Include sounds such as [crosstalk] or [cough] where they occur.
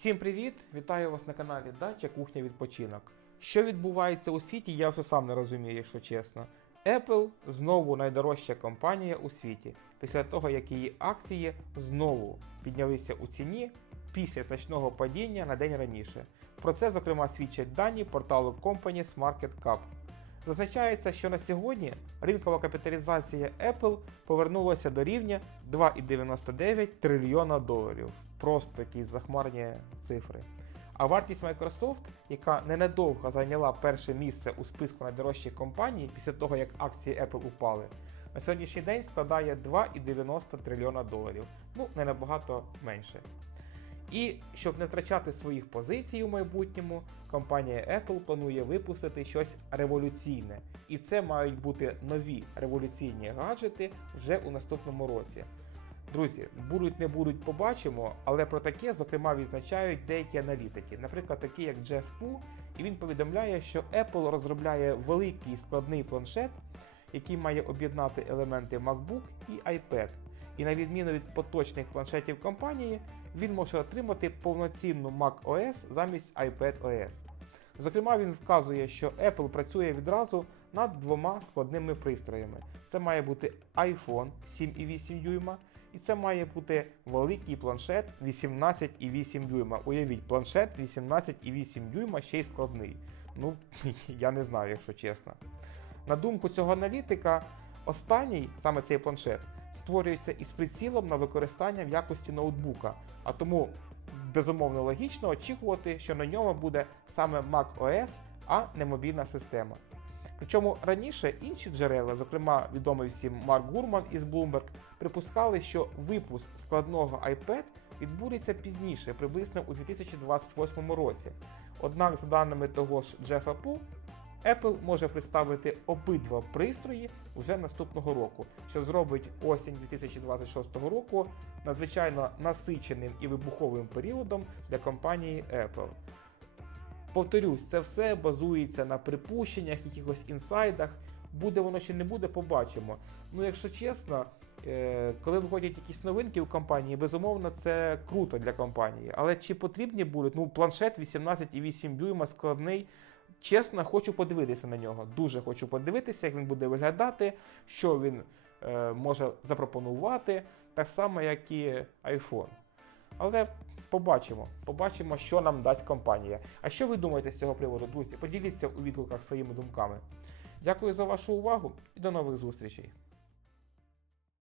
Всім привіт! Вітаю вас на каналі Дача Кухня Відпочинок. Що відбувається у світі, я вже сам не розумію, якщо чесно. Apple знову найдорожча компанія у світі, після того як її акції знову піднялися у ціні після значного падіння на день раніше. Про це, зокрема, свідчать дані порталу Companies Market Cap. Зазначається, що на сьогодні ринкова капіталізація Apple повернулася до рівня 2,99 трильйона доларів. Просто якісь захмарні цифри. А вартість Microsoft, яка ненадовго зайняла перше місце у списку найдорожчих компаній після того, як акції Apple упали, на сьогоднішній день складає 2,90 трильйона доларів. Ну, не набагато менше. І щоб не втрачати своїх позицій у майбутньому, компанія Apple планує випустити щось революційне. І це мають бути нові революційні гаджети вже у наступному році. Друзі, будуть не будуть, побачимо, але про таке, зокрема, відзначають деякі аналітики, наприклад, такі як Джеф Пу, і він повідомляє, що Apple розробляє великий складний планшет, який має об'єднати елементи MacBook і iPad. І на відміну від поточних планшетів компанії, він може отримати повноцінну Mac OS замість iPad OS. Зокрема, він вказує, що Apple працює відразу над двома складними пристроями. Це має бути iPhone 7,8 дюйма, і це має бути великий планшет 18,8 дюйма. Уявіть, планшет 18,8 дюйма ще й складний. Ну, [laughs] я не знаю, якщо чесно. На думку цього аналітика, останній, саме цей планшет, створюється із прицілом на використання в якості ноутбука, а тому безумовно логічно очікувати, що на ньому буде саме Mac OS, а не мобільна система. Причому раніше інші джерела, зокрема відомий всім Марк Гурман із Bloomberg, припускали, що випуск складного iPad відбудеться пізніше, приблизно у 2028 році. Однак, за даними того ж Джефа Пу, Apple може представити обидва пристрої вже наступного року, що зробить осінь 2026 року надзвичайно насиченим і вибуховим періодом для компанії Apple. Повторюсь, це все базується на припущеннях, якихось інсайдах. Буде воно чи не буде, побачимо. Ну, якщо чесно, е, коли виходять якісь новинки у компанії, безумовно, це круто для компанії. Але чи потрібні будуть? Ну, планшет 18,8 дюйма складний. Чесно, хочу подивитися на нього. Дуже хочу подивитися, як він буде виглядати, що він е, може запропонувати, так само, як і iPhone. Але побачимо, побачимо, що нам дасть компанія. А що ви думаєте з цього приводу, друзі? Поділіться у відгуках своїми думками. Дякую за вашу увагу і до нових зустрічей!